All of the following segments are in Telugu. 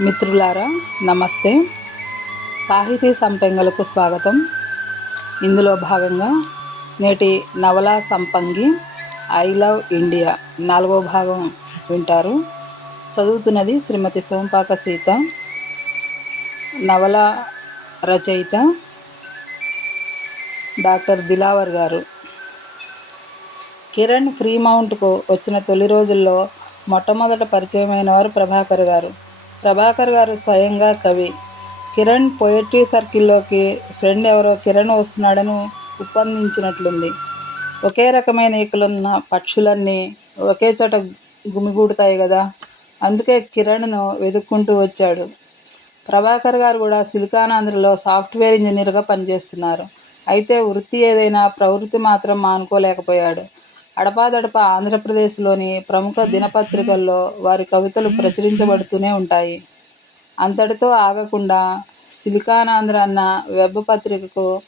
మిత్రులారా నమస్తే. సాహితీ సంపెంగలకు స్వాగతం. ఇందులో భాగంగా నేటి నవలా సంపంగి ఐ లవ్ ఇండియా నాలుగో భాగం వింటారు. చదువుతున్నది శ్రీమతి సోంపాక సీత. నవల రచయిత డాక్టర్ దిలావర్ గారు. కిరణ్ ఫ్రీమౌంట్కు వచ్చిన తొలి రోజుల్లో మొట్టమొదట పరిచయమైన వారు ప్రభాకర్ గారు. ప్రభాకర్ గారు స్వయంగా కవి. కిరణ్ పోయట్రీ సర్కిల్లోకి ఫ్రెండ్ ఎవరో కిరణ్ వస్తున్నాడని ఉప్పందించినట్లుంది. ఒకే రకమైన ఈకలున్న పక్షులన్నీ ఒకే చోట గుమిగూడుతాయి కదా అందుకే కిరణ్ను వెతుక్కుంటూ వచ్చాడు. ప్రభాకర్ గారు కూడా సిలికానాంధ్రలో సాఫ్ట్వేర్ ఇంజనీర్గా పనిచేస్తున్నారు. అయితే వృత్తి ఏదైనా ప్రవృత్తి మాత్రం మానుకోలేకపోయాడు. అడపాదడపా ఆంధ్రప్రదేశ్లోని ప్రముఖ దినపత్రికల్లో వారి కవితలు ప్రచురించబడుతూనే ఉంటాయి. అంతటితో ఆగకుండా సిలికానాంధ్ర అన్న వెబ్ పత్రికకు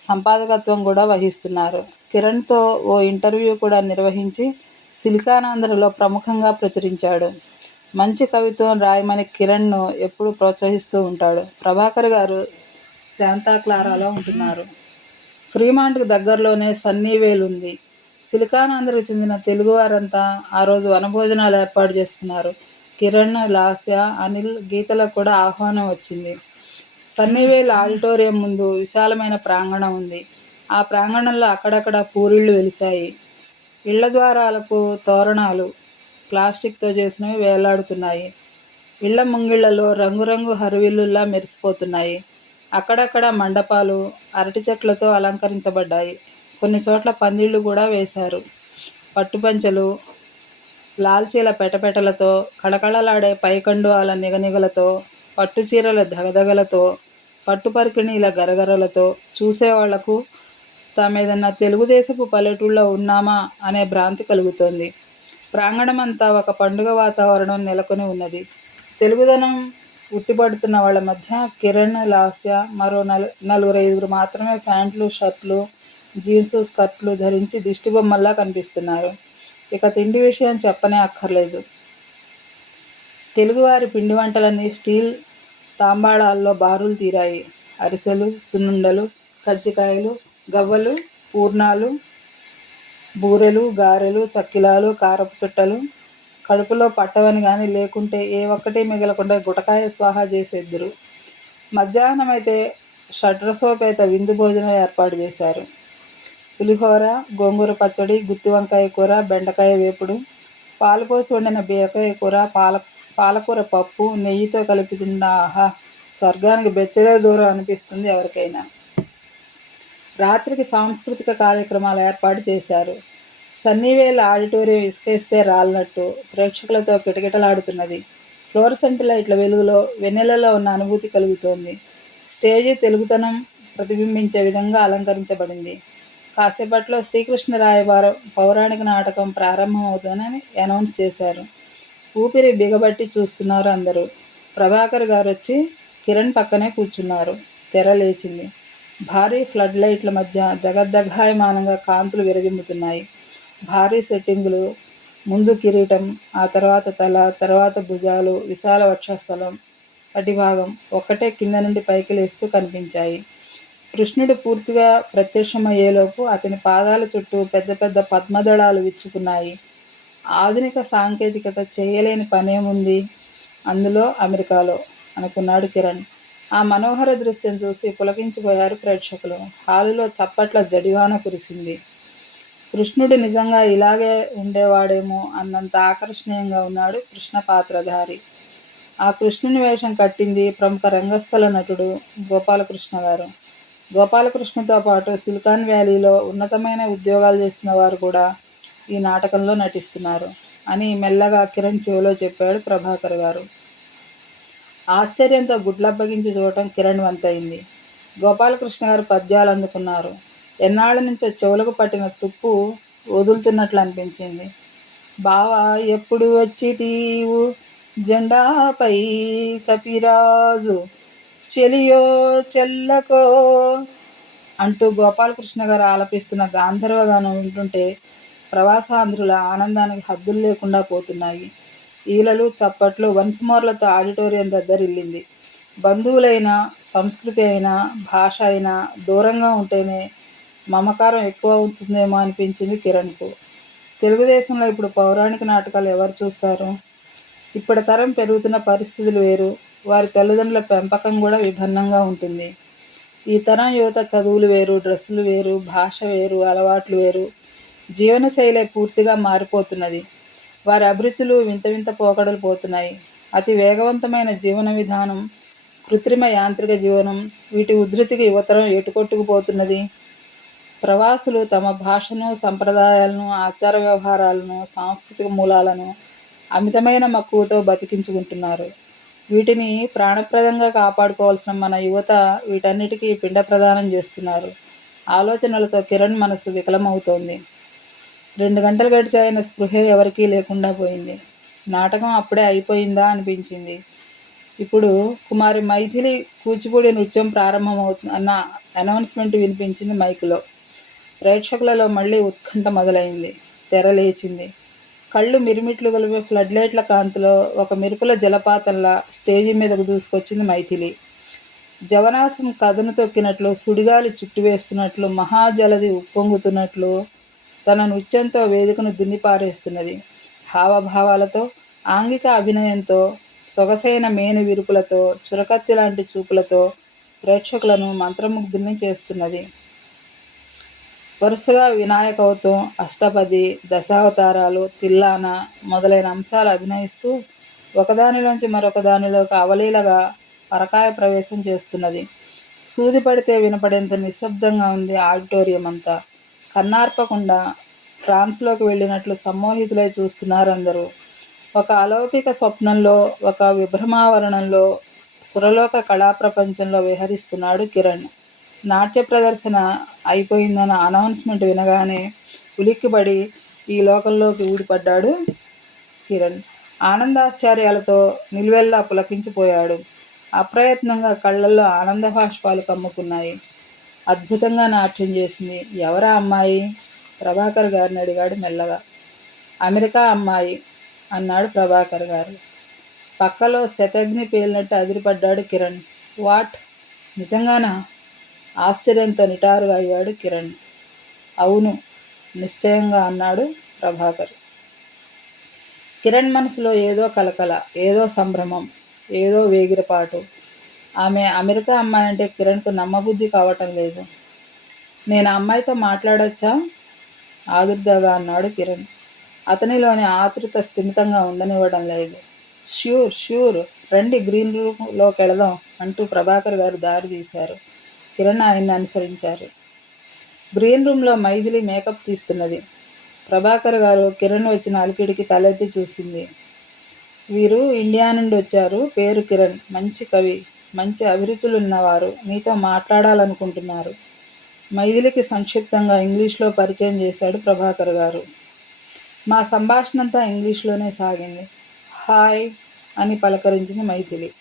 సంపాదకత్వం కూడా వహిస్తున్నారు. కిరణ్తో ఓ ఇంటర్వ్యూ కూడా నిర్వహించి సిలికానాంధ్రలో ప్రముఖంగా ప్రచురించాడు. మంచి కవిత్వం రాయమని కిరణ్ను ఎప్పుడు ప్రోత్సహిస్తూ ఉంటాడు. ప్రభాకర్ గారు శాంతాక్లారాలో ఉంటున్నారు. ఫ్రీమాంట్కి దగ్గరలోనే సన్నీవేల్ ఉంది సిలికానాంధ్రకు చెందిన తెలుగువారంతా ఆ రోజు వనభోజనాలు ఏర్పాటు చేస్తున్నారు. కిరణ్ లాస్య అనిల్ గీతలకు కూడా ఆహ్వానం వచ్చింది. సన్నీవేల్ ఆడిటోరియం ముందు విశాలమైన ప్రాంగణం ఉంది. ఆ ప్రాంగణంలో అక్కడక్కడ పూరిళ్ళు వెలిశాయి. ఇళ్ళ ద్వారాలకు తోరణాలు ప్లాస్టిక్తో చేసినవి వేలాడుతున్నాయి. ఇళ్ళ ముంగిళ్ళలో రంగురంగు హరివిల్లుల్లా మెరిసిపోతున్నాయి. అక్కడక్కడ మండపాలు అరటి చెట్లతో అలంకరించబడ్డాయి. కొన్ని చోట్ల పందిళ్ళు కూడా వేశారు. పట్టుపంచలు లాల్చీల పెటపెటలతో కళకళలాడే పైకండువాల నిగనిగలతో పట్టు చీరల దగదగలతో పట్టుపరికిణీల గరగరలతో చూసేవాళ్ళకు తామేదన్నా తెలుగుదేశపు పల్లెటూళ్ళలో ఉన్నామా అనే భ్రాంతి కలుగుతోంది. ప్రాంగణమంతా ఒక పండుగ వాతావరణం నెలకొని ఉన్నది. తెలుగుదనం ఉట్టిపడుతున్న వాళ్ళ మధ్య కిరణ్ లాస్య మరో నలు నలుగురు ఐదుగురు మాత్రమే ప్యాంట్లు షర్ట్లు జీన్సు స్కర్ట్లు ధరించి దిష్టిబొమ్మల్లా కనిపిస్తున్నారు. ఇక తిండి విషయం చెప్పనే అక్కర్లేదు. తెలుగువారి పిండి వంటలన్నీ స్టీల్ తాంబాళాల్లో బారులు తీరాయి. అరిసెలు సున్నుండలు కజ్జికాయలు గవ్వలు పూర్ణాలు బూరెలు గారెలు చక్కిలాలు కారపు చుట్టలు కడుపులో పట్టవని కానీ లేకుంటే ఏ ఒక్కటి మిగలకుండా గుటకాయ స్వాహా చేసేద్దరు. మధ్యాహ్నం అయితే షడ్రసోపేత విందు భోజనం ఏర్పాటు చేశారు. పులిహోర గోంగూర పచ్చడి గుత్తి వంకాయ కూర బెండకాయ వేపుడు పాలుపోసి వండిన బీరకాయ కూర పాల పాలకూర పప్పు నెయ్యితో కలిపి తిన్న ఆహా స్వర్గానికి బెత్తడే దూరం అనిపిస్తుంది ఎవరికైనా. రాత్రికి సాంస్కృతిక కార్యక్రమాలు ఏర్పాటు చేశారు. సన్నీవేల ఆడిటోరియం ఇసుకేస్తే రాలినట్టు ప్రేక్షకులతో కిటకిటలాడుతున్నది. ఫ్లోరసెంట్ లైట్ల వెలుగులో వెన్నెలలో ఉన్న అనుభూతి కలుగుతోంది. స్టేజీ తెలుగుతనం ప్రతిబింబించే విధంగా అలంకరించబడింది. కాసేపట్లో శ్రీకృష్ణ రాయబారం పౌరాణిక నాటకం ప్రారంభమవుతుందని అనౌన్స్ చేశారు. ఊపిరి బిగబట్టి చూస్తున్నారు అందరూ. ప్రభాకర్ గారు వచ్చి కిరణ్ పక్కనే కూర్చున్నారు. తెర లేచింది. భారీ ఫ్లడ్ లైట్ల మధ్య దగద్దగాయమానంగా కాంతులు విరజిమ్ముతున్నాయి. భారీ సెట్టింగులు ముందు కిరీటం ఆ తర్వాత తల తర్వాత భుజాలు విశాల వక్షస్థలం అటిభాగం ఒక్కటే కింద నుండి పైకి లేస్తూ కనిపించాయి. కృష్ణుడు పూర్తిగా ప్రత్యక్షమయ్యేలోపు అతని పాదాల చుట్టూ పెద్ద పెద్ద పద్మదళాలు విచ్చుకున్నాయి. ఆధునిక సాంకేతికత చేయలేని పనేముంది అందులో అమెరికాలో అనుకున్నాడు కిరణ్. ఆ మనోహర దృశ్యం చూసి పులకించిపోయారు ప్రేక్షకులు. హాలులో చప్పట్ల జడివాన కురిసింది. కృష్ణుడు నిజంగా ఇలాగే ఉండేవాడేమో అన్నంత ఆకర్షణీయంగా ఉన్నాడు కృష్ణ పాత్రధారి. ఆ కృష్ణుని వేషం కట్టింది ప్రముఖ రంగస్థల నటుడు గోపాలకృష్ణ గారు. గోపాలకృష్ణతో పాటు సిలికాన్ వ్యాలీలో ఉన్నతమైన ఉద్యోగాలు చేస్తున్న వారు కూడా ఈ నాటకంలో నటిస్తున్నారు అని మెల్లగా కిరణ్ చెవిలో చెప్పాడు ప్రభాకర్ గారు. ఆశ్చర్యంతో గుడ్లప్పగించి చూడటం కిరణ్ వంతైంది. గోపాలకృష్ణ గారు పద్యాలు అందుకున్నారు. ఎన్నాళ్ళ నుంచో చెవులకు పట్టిన తుప్పు వదులుతున్నట్లు అనిపించింది. బావా ఎప్పుడు వచ్చి తీవు? జెండాపై కపిరాజు చెలియో చెల్లకో అంటూ గోపాలకృష్ణ గారు ఆలపిస్తున్న గాంధర్వ గానం వింటుంటే ప్రవాసాంధ్రుల ఆనందానికి హద్దులు లేకుండా పోతున్నాయి. ఈలలు చప్పట్లు వన్స్మోర్లతో ఆడిటోరియం దద్దరిల్లింది బంధువులైనా సంస్కృతి అయినా భాష అయినా దూరంగా ఉంటేనే మమకారం ఎక్కువ అవుతుందేమో అనిపించింది కిరణ్కు. తెలుగుదేశంలో ఇప్పుడు పౌరాణిక నాటకాలు ఎవరు చూస్తారు? ఇప్పటి తరం పెరుగుతున్న పరిస్థితులు వేరు. వారి తల్లిదండ్రుల పెంపకం కూడా విభిన్నంగా ఉంటుంది. ఈ తరం యువత చదువులు వేరు డ్రెస్సులు వేరు భాష వేరు అలవాట్లు వేరు. జీవనశైలి పూర్తిగా మారిపోతున్నది. వారి అభిరుచులు వింత వింత పోకడలు పోతున్నాయి. అతి వేగవంతమైన జీవన విధానం కృత్రిమ యాంత్రిక జీవనం వీటి ఉధృతికి యువతరం ఎటుకొట్టుకుపోతున్నది ప్రవాసులు తమ భాషను సంప్రదాయాలను ఆచార వ్యవహారాలను సాంస్కృతిక మూలాలను అమితమైన మక్కువతో బతికించుకుంటున్నారు. వీటిని ప్రాణప్రదంగా కాపాడుకోవాల్సిన మన యువత వీటన్నిటికీ పిండ ప్రదానం చేస్తున్నారు. ఆలోచనలతో కిరణ్ మనసు వికలమవుతోంది. రెండు గంటలు గడిచాయన స్పృహే ఎవరికీ లేకుండా పోయింది. నాటకం అప్పుడే అయిపోయిందా అనిపించింది. ఇప్పుడు కుమారి మైథిలి కూచిపూడి నృత్యం ప్రారంభమవుతుంది అన్న అనౌన్స్మెంట్ వినిపించింది మైకులో. ప్రేక్షకులలో మళ్ళీ ఉత్కంఠ మొదలైంది. తెర లేచింది. కళ్ళు మిరుమిట్లు కలిపే ఫ్లడ్ లైట్ల కాంతిలో ఒక మెరుపుల జలపాతంలా స్టేజి మీదకు దూసుకొచ్చింది మైథిలి. జవనాశం కథను తొక్కినట్లు సుడిగాలి చుట్టివేస్తున్నట్లు మహాజలది ఉప్పొంగుతున్నట్లు తన నృత్యంతో వేదికను దున్నిపారేస్తున్నది. హావభావాలతో ఆంగిక అభినయంతో సొగసైన మేను విరుపులతో చురకత్తి లాంటి చూపులతో ప్రేక్షకులను మంత్రముగ్ధుల్ని చేస్తున్నది. వరుసగా వినాయకవతం అష్టపది దశావతారాలు తిల్లాన మొదలైన అంశాలు అభినయిస్తూ ఒకదానిలోంచి మరొక దానిలోకి అవలీలగా పరకాయ ప్రవేశం చేస్తున్నది. సూది పడితే వినపడేంత నిశ్శబ్దంగా ఉంది ఆడిటోరియం అంతా. కన్నార్పకుండా ఫ్రాన్స్లోకి వెళ్ళినట్లు సమ్మోహితులై చూస్తున్నారు అందరూ ఒక అలౌకిక స్వప్నంలో ఒక విభ్రమావరణంలో సురలోక కళా ప్రపంచంలో విహరిస్తున్నాడు కిరణ్. నాట్య ప్రదర్శన అయిపోయిందన్న అనౌన్స్మెంట్ వినగానే ఉలిక్కిపడి ఈ లోకంలోకి ఊడిపడ్డాడు కిరణ్. ఆనందాశ్చర్యాలతో నిలువెల్లా పులకించిపోయాడు. అప్రయత్నంగా కళ్ళల్లో ఆనంద భాష్పాలు కమ్ముకున్నాయి. అద్భుతంగా నాట్యం చేసింది ఎవరా అమ్మాయి? ప్రభాకర్ గారిని అడిగాడు మెల్లగా. అమెరికా అమ్మాయి అన్నాడు ప్రభాకర్ గారు. పక్కలో శతగ్ని పేలినట్టు అదిరిపడ్డాడు కిరణ్. వాట్? నిజంగానా? ఆశ్చర్యంతో నిటారుగా అయ్యాడు కిరణ్. అవును నిశ్చయంగా అన్నాడు ప్రభాకర్. కిరణ్ మనసులో ఏదో కలకల ఏదో సంభ్రమం ఏదో వేగిరపాటు. ఆమె అమెరికా అమ్మాయి అంటే కిరణ్కు నమ్మబుద్ధి కావటం లేదు. నేను అమ్మాయితో మాట్లాడచ్చా? ఆదుర్దాగా అన్నాడు కిరణ్. అతనిలోని ఆతృత స్థిమితంగా ఉండనివ్వడం లేదు. ష్యూర్ ష్యూర్ రండి గ్రీన్ రూమ్లోకి వెళదాం అంటూ ప్రభాకర్ గారు దారి తీశారు. కిరణ్ ఆయన్ని అనుసరించారు. గ్రీన్ రూమ్లో మైథిలి మేకప్ తీస్తున్నది. ప్రభాకర్ గారు కిరణ్ వచ్చిన అలికిడికి తలెత్తి చూసింది. వీరు ఇండియా నుండి వచ్చారు. పేరు కిరణ్. మంచి కవి. మంచి అభిరుచులున్నవారు. నీతో మాట్లాడాలనుకుంటున్నారు. మైథిలికి సంక్షిప్తంగా ఇంగ్లీష్లో పరిచయం చేశాడు ప్రభాకర్ గారు. మా సంభాషణ అంతా ఇంగ్లీష్లోనే సాగింది. హాయ్ అని పలకరించింది మైథిలి.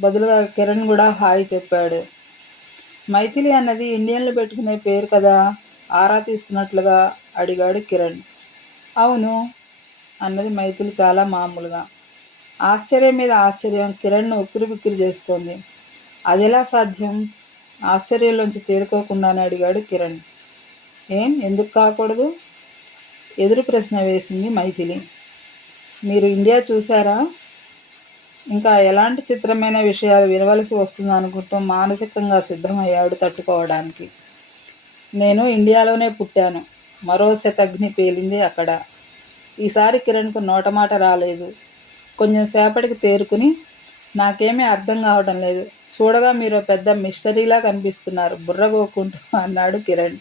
బదులుగా కిరణ్ కూడా హాయ్ చెప్పాడు. మైథిలి అన్నది ఇండియన్లు పెట్టుకునే పేరు కదా ఆరా తీస్తున్నట్లుగా అడిగాడు కిరణ్. అవును అన్నది మైథిలి చాలా మామూలుగా. ఆశ్చర్యం మీద ఆశ్చర్యం కిరణ్ను ఉక్కిరిబిక్కిరి చేస్తోంది. చేస్తోంది అదెలా సాధ్యం? ఆశ్చర్యంలోంచి తేరుకోకుండానే అడిగాడు కిరణ్. ఏం? ఎందుకు కాకూడదు? ఎదురు ప్రశ్న వేసింది మైథిలి. మీరు ఇండియా చూసారా ఇంకా ఎలాంటి చిత్రమైన విషయాలు వినవలసి వస్తుందో అనుకుంటూ మానసికంగా సిద్ధమయ్యాడు తట్టుకోవడానికి. నేను ఇండియాలోనే పుట్టాను. మరో శతగ్ని పేలింది అక్కడ. ఈసారి కిరణ్కు నోటమాట రాలేదు. కొంచెం సేపటికి తేరుకుని నాకేమీ అర్థం కావడం లేదు. చూడగా మీరు పెద్ద మిస్టరీలా కనిపిస్తున్నారు. బుర్రగోకుంటూ అన్నాడు కిరణ్.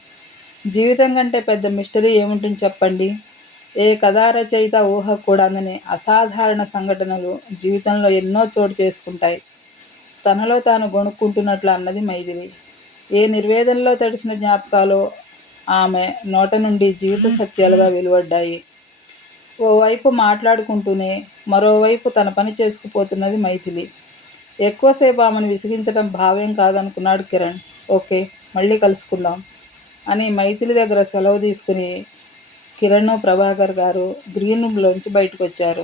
జీవితం కంటే పెద్ద మిస్టరీ ఏముంటుంది చెప్పండి? ఏ కథా రచయిత ఊహ కూడా అందని అసాధారణ సంఘటనలు జీవితంలో ఎన్నో చోటు చేసుకుంటాయి. తనలో తాను గొణుక్కుంటున్నట్లు అన్నది మైథిలి. ఏ నిర్వేదనలో తడిసిన జ్ఞాపకాలు ఆమె నోట నుండి జీవిత సత్యాలుగా వెలువడ్డాయి. ఓవైపు మాట్లాడుకుంటూనే మరోవైపు తన పని చేసుకుపోతున్నది మైథిలి. ఎక్కువసేపు ఆమెను విసిగించడం భావ్యం కాదనుకున్నాడు కిరణ్. ఓకే మళ్ళీ కలుసుకుందాం అని మైథిలి దగ్గర సెలవు తీసుకుని కిరణ్ ప్రభాకర్ గారు గ్రీన్ రూమ్లోంచి బయటకు వచ్చారు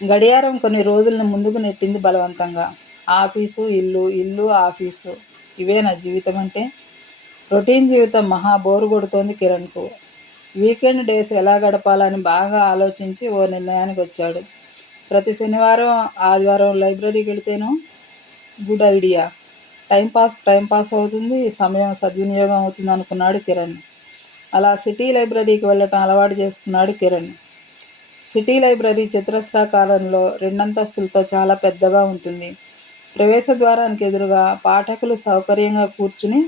గడియారం కొన్ని రోజులను ముందుకు నెట్టింది బలవంతంగా. ఆఫీసు ఇల్లు ఇల్లు ఆఫీసు. ఇవే నా జీవితం అంటే రొటీన్ జీవితం మహా బోరు కొడుతోంది కిరణ్కు. వీకెండ్ డేస్ ఎలా గడపాలని బాగా ఆలోచించి ఓ నిర్ణయానికి వచ్చాడు. ప్రతి శనివారం ఆదివారం లైబ్రరీకి వెళితేనో good idea. Time pass time pass అవుతుంది సమయం సద్వినియోగం అవుతుంది అనుకున్నాడు కిరణ్. అలా సిటీ లైబ్రరీకి వెళ్ళటం అలవాటు చేసుకున్నాడు కిరణ్. సిటీ లైబ్రరీ చతురస్రాకారంలో రెండంతస్తులతో చాలా పెద్దగా ఉంటుంది. ప్రవేశ ద్వారానికి ఎదురుగా పాఠకులు సౌకర్యంగా కూర్చుని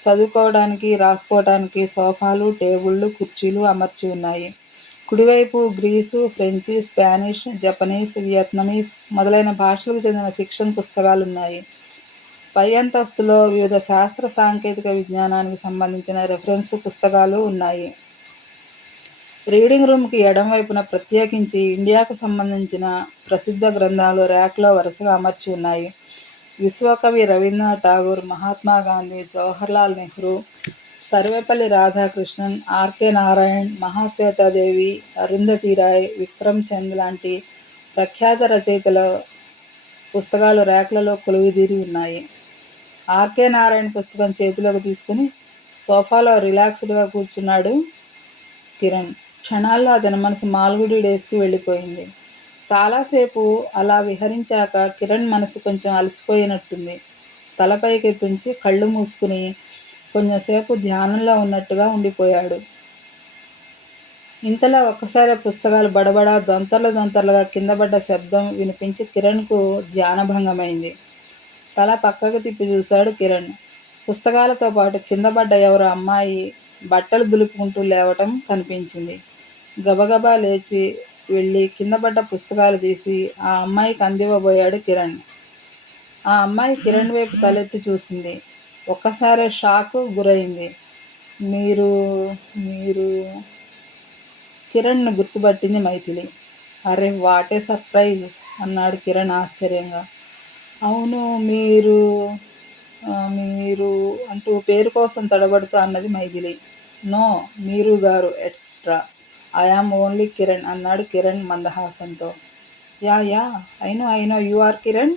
చదువుకోవడానికి రాసుకోవడానికి సోఫాలు టేబుళ్ళు కుర్చీలు అమర్చి ఉన్నాయి. కుడివైపు Greece French Spanish Japanese Vietnamese మొదలైన భాషలకు చెందిన ఫిక్షన్ పుస్తకాలు ఉన్నాయి పై అంతస్తులో వివిధ శాస్త్ర సాంకేతిక విజ్ఞానానికి సంబంధించిన రెఫరెన్స్ పుస్తకాలు ఉన్నాయి. రీడింగ్ రూమ్కి ఎడం వైపున ప్రత్యేకించి ఇండియాకు సంబంధించిన ప్రసిద్ధ గ్రంథాలు ర్యాక్లో వరుసగా అమర్చి ఉన్నాయి. విశ్వకవి రవీంద్రనాథ్ ఠాగూర్ మహాత్మా గాంధీ జవహర్లాల్ నెహ్రూ సర్వేపల్లి రాధాకృష్ణన్ ఆర్కే నారాయణ్ మహాశ్వేతాదేవి అరుంధతి రాయ్ విక్రమ్ చంద్ లాంటి ప్రఖ్యాత రచయితల పుస్తకాలు ర్యాక్లలో కొలువుదీరి ఉన్నాయి. ఆర్కే నారాయణ పుస్తకం చేతిలోకి తీసుకుని సోఫాలో రిలాక్స్డ్గా కూర్చున్నాడు కిరణ్. క్షణాల్లో అతని మనసు మాల్గుడి డేస్కి వెళ్ళిపోయింది. చాలాసేపు అలా విహరించాక కిరణ్ మనసు కొంచెం అలసిపోయినట్టుంది. తలపైకి తుంచి కళ్ళు మూసుకుని కొంచెంసేపు ధ్యానంలో ఉన్నట్టుగా ఉండిపోయాడు. ఇంతలో ఒక్కసారి పుస్తకాలు బడబడా దొంతర్లు దొంతర్లుగా కిందపడ్డ శబ్దం వినిపించి కిరణ్కు ధ్యానభంగమైంది. తల పక్కకు తిప్పి చూశాడు కిరణ్. పుస్తకాలతో పాటు కింద పడ్డ ఎవరో అమ్మాయి బట్టలు దులుపుకుంటూ లేవటం కనిపించింది. గబగబా లేచి వెళ్ళి కింద పడ్డ పుస్తకాలు తీసి ఆ అమ్మాయికి అందివ్వబోయాడు కిరణ్. ఆ అమ్మాయి కిరణ్ వైపు తలెత్తి చూసింది. ఒక్కసారే షాకు గురైంది. మీరు మీరు కిరణ్ను గుర్తుపట్టింది మైథిలి. అరే వాటే సర్ప్రైజ్ అన్నాడు కిరణ్ ఆశ్చర్యంగా. అవును మీరు మీరు అంటూ పేరు కోసం తడబడుతూ అన్నది మైథిలి. నో మీరు గారు ఎట్సెట్రా ఐఆమ్ ఓన్లీ కిరణ్ అన్నాడు Kiran మందహాసంతో. Yeah yeah I know I know you are Kiran.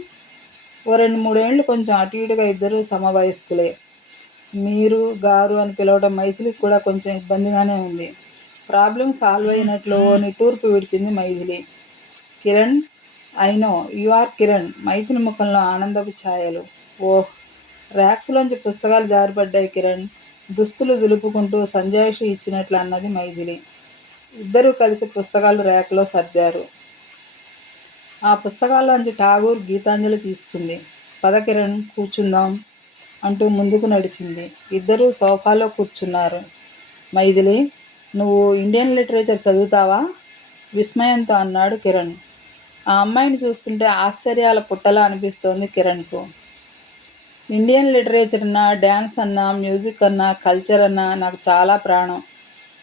ఓ రెండు మూడేళ్ళు కొంచెం అటు ఇటుగా ఇద్దరు సమవయస్కులే. మీరు గారు అని పిలవడం మైథిలికి కూడా కొంచెం ఇబ్బందిగానే ఉంది. ప్రాబ్లం సాల్వ్ అయినట్లు టూర్పు విడిచింది Maithili. Kiran I know you are Kiran Maithili ముఖంలో ఆనందపు ఛాయలు. ఓహ్ ర్యాక్స్లోంచి పుస్తకాలు జారిపడ్డాయి కిరణ్. దుస్తులు దులుపుకుంటూ సంజాయిషి ఇచ్చినట్లు అన్నది మైథిలి. ఇద్దరూ కలిసి పుస్తకాలు ర్యాక్లో సర్దారు. ఆ పుస్తకాల్లోంచి ఠాగూర్ గీతాంజలి తీసుకుంది. పద కిరణ్ కూర్చుందాం అంటూ ముందుకు నడిచింది. ఇద్దరూ సోఫాలో కూర్చున్నారు. మైథిలి నువ్వు ఇండియన్ లిటరేచర్ చదువుతావా? విస్మయంతో అన్నాడు కిరణ్. ఆ అమ్మాయిని చూస్తుంటే ఆశ్చర్యాల పుట్టలా అనిపిస్తోంది కిరణ్కు. ఇండియన్ లిటరేచర్ అన్నా డ్యాన్స్ అన్నా మ్యూజిక్ అన్నా కల్చర్ అన్నా నాకు చాలా ప్రాణం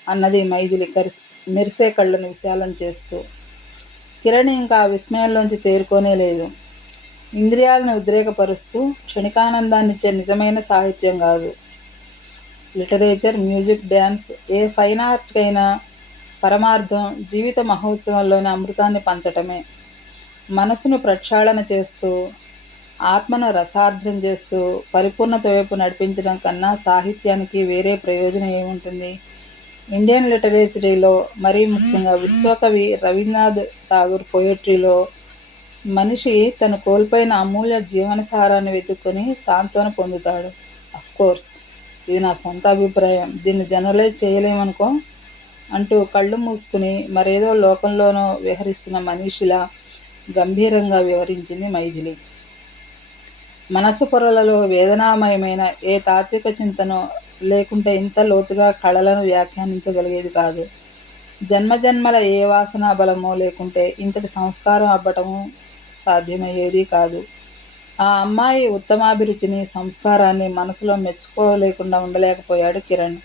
అన్నది మైథిలి కరి మెరిసే కళ్ళను విశాలం చేస్తూ. కిరణ్ ఇంకా ఆ విస్మయంలోంచి తేరుకోనే లేదు. ఇంద్రియాలను ఉద్రేకపరుస్తూ క్షణికానందాన్నిచ్చే నిజమైన సాహిత్యం కాదు. లిటరేచర్ మ్యూజిక్ డ్యాన్స్ ఏ ఫైన్ ఆర్ట్కైనా పరమార్థం జీవిత మహోత్సవంలోని అమృతాన్ని పంచటమే. మనసును ప్రక్షాళన చేస్తూ ఆత్మను రసార్థం చేస్తూ పరిపూర్ణత వైపు నడిపించడం కన్నా సాహిత్యానికి వేరే ప్రయోజనం ఏముంటుంది? ఇండియన్ లిటరేచరీలో మరీ ముఖ్యంగా విశ్వకవి రవీంద్రనాథ్ ఠాగూర్ పోయట్రీలో మనిషి తను కోల్పోయిన అమూల్య జీవనసారాన్ని వెతుక్కొని సాంత్వన పొందుతాడు. కోర్స్ ఇది నా సొంత అభిప్రాయం. దీన్ని జనరలైజ్ చేయలేమనుకో? అంటూ కళ్ళు మూసుకుని మరేదో లోకంలోనో విహరిస్తున్న మనిషిలా గంభీరంగా వివరించింది మైథిలి. మనసు పొరలలో వేదనామయమైన ఏ తాత్విక చింతనో లేకుంటే ఇంత లోతుగా కళలను వ్యాఖ్యానించగలిగేది కాదు. జన్మజన్మల ఏ వాసనా బలమో లేకుంటే ఇంతటి సంస్కారం అవ్వటము సాధ్యమయ్యేది కాదు. ఆ అమ్మాయి ఉత్తమాభిరుచిని సంస్కారాన్ని మనసులో మెచ్చుకోలేకుండా ఉండలేకపోయాడు కిరణ్.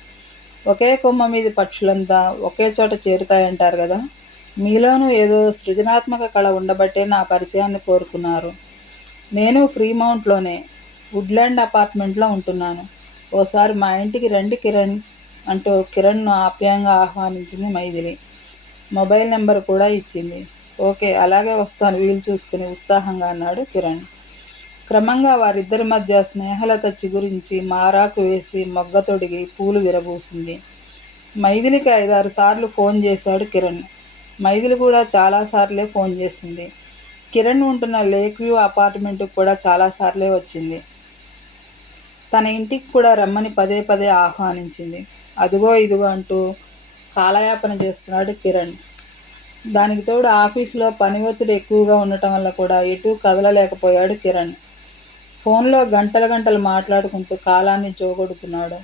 ఒకే కొమ్మ మీది పక్షులంతా ఒకే చోట చేరుతాయంటారు కదా? మీలోనూ ఏదో సృజనాత్మక కళ ఉండబట్టే నా పరిచయాన్ని కోరుకున్నారు. నేను ఫ్రీమౌంట్లోనే వుడ్లాండ్ అపార్ట్మెంట్లో ఉంటున్నాను. ఓసారి మా ఇంటికి రండి కిరణ్ అంటూ కిరణ్ను ఆప్యాయంగా ఆహ్వానించింది మైథిలి. మొబైల్ నెంబర్ కూడా ఇచ్చింది. ఓకే అలాగే వస్తాను. వీలు చూసుకుని ఉత్సాహంగా అన్నాడు కిరణ్. క్రమంగా వారిద్దరి మధ్య స్నేహలత చిగురించి మారాకు వేసి మొగ్గ తొడిగి పూలు విరబూసింది. మైథిలికి ఐదారు సార్లు ఫోన్ చేశాడు కిరణ్. మైథిలి కూడా చాలాసార్లే ఫోన్ చేసింది. కిరణ్ ఉంటున్న లేక్ వ్యూ అపార్ట్మెంట్కి కూడా చాలాసార్లే వచ్చింది. తన ఇంటికి కూడా రమ్మని పదే పదే ఆహ్వానించింది. అదిగో ఇదిగో అంటూ కాలయాపన చేస్తున్నాడు కిరణ్. దానికి తోడు ఆఫీసులో పని ఒత్తిడి ఎక్కువగా ఉండటం వల్ల కూడా ఎటు కదలలేకపోయాడు కిరణ్. ఫోన్లో గంటల గంటలు మాట్లాడుకుంటూ కాలాన్ని జోగొడుతున్నాడు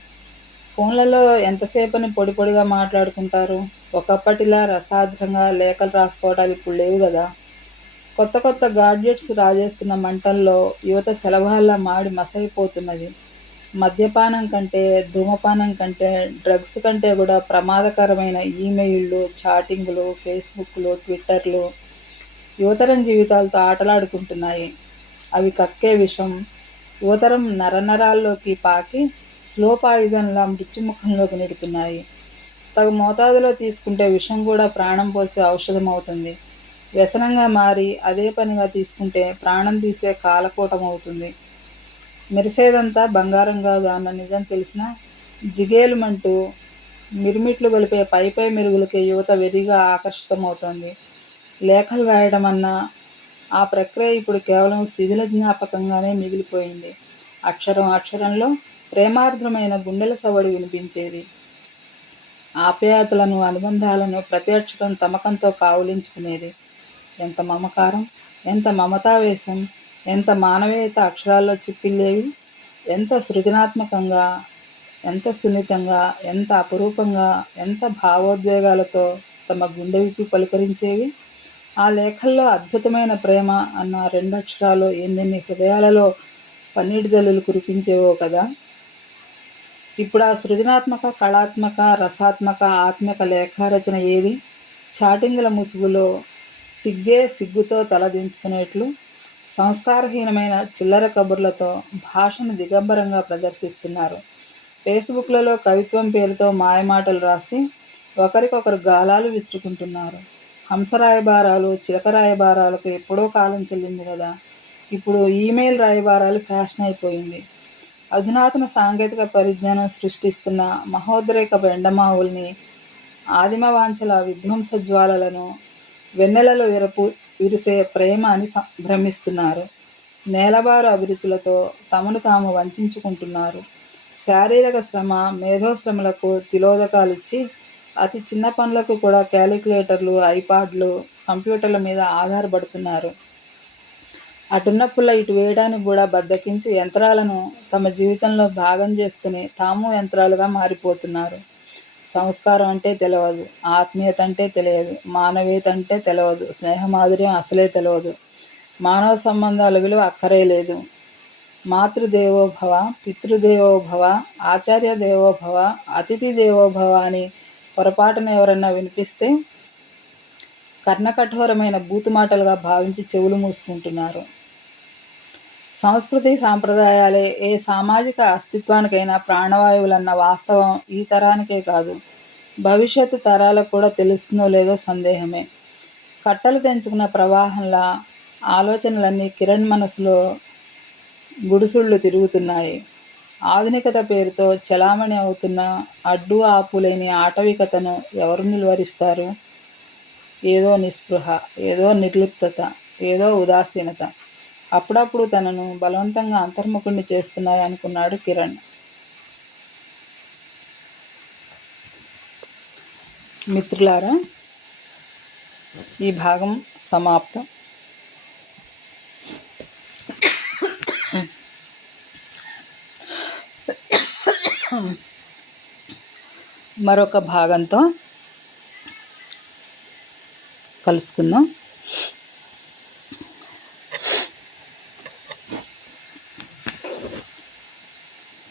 ఫోన్లలో ఎంతసేపని పొడి పొడిగా మాట్లాడుకుంటారు? ఒకప్పటిలా రసాద్రంగా లేఖలు రాసుకోవడాలు ఇప్పుడు లేవు కదా కొత్త కొత్త గాడ్జెట్స్ రాజేస్తున్న మంటల్లో యువత సెలవాల్లా మాడి మసైపోతున్నది. మద్యపానం కంటే ధూమపానం కంటే డ్రగ్స్ కంటే కూడా ప్రమాదకరమైన ఈమెయిళ్ళు చాటింగ్లు ఫేస్బుక్లు ట్విట్టర్లు యువతరం జీవితాలతో ఆటలాడుకుంటున్నాయి. అవి కక్కే విషం. యువతరం నరనరాల్లోకి పాకి స్లో పాయిజన్లా మృత్యుముఖంలోకి నెడుతున్నాయి. తగు మోతాదులో తీసుకుంటే విషం కూడా ప్రాణం పోసే ఔషధం అవుతుంది వ్యసనంగా మారి అదే పనిగా తీసుకుంటే ప్రాణం తీసే కాలకూటం అవుతుంది మెరిసేదంతా బంగారం కాదు అన్న నిజం తెలిసిన జిగేలుమంటూ మిరుమిట్లు గొలిపే పై పై మెరుగులకే యువత వెరిగా ఆకర్షితమవుతోంది. లేఖలు రాయడం అన్న ఆ ప్రక్రియ ఇప్పుడు కేవలం శిథిల జ్ఞాపకంగానే మిగిలిపోయింది. అక్షరం అక్షరంలో ప్రేమార్ద్రమైన గుండెల సవడి వినిపించేది. ఆప్యాయతలను అనుబంధాలను ప్రతి తమకంతో కావులించుకునేది. ఎంత మమకారం ఎంత మమతావేశం ఎంత మానవీయత అక్షరాల్లో చిప్పిల్లేవి ఎంత సృజనాత్మకంగా ఎంత సున్నితంగా ఎంత అపురూపంగా ఎంత భావోద్వేగాలతో తమ గుండె విప్పి పలుకరించేవి ఆ లేఖల్లో అద్భుతమైన ప్రేమ అన్న రెండక్షరాలు ఎన్నెన్ని హృదయాలలో పన్నీటి జల్లులు కురిపించేవో కదా. ఇప్పుడు ఆ సృజనాత్మక కళాత్మక రసాత్మక ఆత్మక లేఖారచన ఏది? చాటింగుల ముసుగులో సిగ్గే సిగ్గుతో తలదించుకునేట్లు సంస్కారహీనమైన చిల్లర కబుర్లతో భాషను దిగంబరంగా ప్రదర్శిస్తున్నారు. ఫేస్బుక్లలో కవిత్వం పేరుతో మాయమాటలు రాసి ఒకరికొకరు గాలాలు విసురుకుంటున్నారు. హంసరాయబారాలు చిలకరాయబారాలకు ఎప్పుడో కాలం చెల్లింది కదా. ఇప్పుడు ఈమెయిల్ రాయబారాలు ఫ్యాషన్ అయిపోయింది. అధునాతన సాంకేతిక పరిజ్ఞానం సృష్టిస్తున్న మహోద్రేక బెండమావుల్ని ఆదిమ వాంఛల విధ్వంస జ్వాలలను వెన్నెలలో విరపు విరిసే ప్రేమ అని భ్రమిస్తున్నారు నేలబారు అభిరుచులతో తమను తాము వంచుకుంటున్నారు. శారీరక శ్రమ మేధోశ్రమలకు తిలోదకాలిచ్చి అతి చిన్న పనులకు కూడా క్యాలిక్యులేటర్లు ఐపాడ్లు కంప్యూటర్ల మీద ఆధారపడుతున్నారు. అటున్నప్పుల ఇటు వేయడానికి కూడా బద్దకించి యంత్రాలను తమ జీవితంలో భాగం చేసుకుని తాము యంత్రాలుగా మారిపోతున్నారు. సంస్కారం అంటే తెలియదు ఆత్మీయత అంటే తెలియదు మానవీయత అంటే తెలియదు స్నేహమాధుర్యం అసలే తెలియదు మానవ సంబంధాల విలువ అక్కరే లేదు. మాతృదేవోభవ పితృదేవోభవ ఆచార్య దేవోభవ అతిథి దేవోభవ అని పొరపాటున ఎవరన్నా వినిపిస్తే కర్ణకఠోరమైన బూతు మాటలుగా భావించి చెవులు మూసుకుంటున్నారు. సంస్కృతి సాంప్రదాయాలే ఏ సామాజిక అస్తిత్వానికైనా ప్రాణవాయువులన్న వాస్తవం ఈ తరానికే కాదు. భవిష్యత్తు తరాలకు కూడా తెలుస్తుందో లేదో సందేహమే. కట్టలు తెంచుకున్న ప్రవాహంలా ఆలోచనలన్నీ కిరణ్ మనసులో గుడుసుళ్ళు తిరుగుతున్నాయి. ఆధునికత పేరుతో చలామణి అవుతున్న అడ్డు ఆపులేని ఆటవికతను ఎవరు నిలువరిస్తారు? ఏదో నిస్పృహ ఏదో నిర్లిప్తత ఏదో ఉదాసీనత. అప్పుడప్పుడు తనను బలవంతంగా అంతర్ముఖుణ్ణి చేస్తున్నాయి అనుకున్నాడు కిరణ్. మిత్రులారా ఈ భాగం సమాప్తం. మరొక భాగంతో కలుసుకుందాం.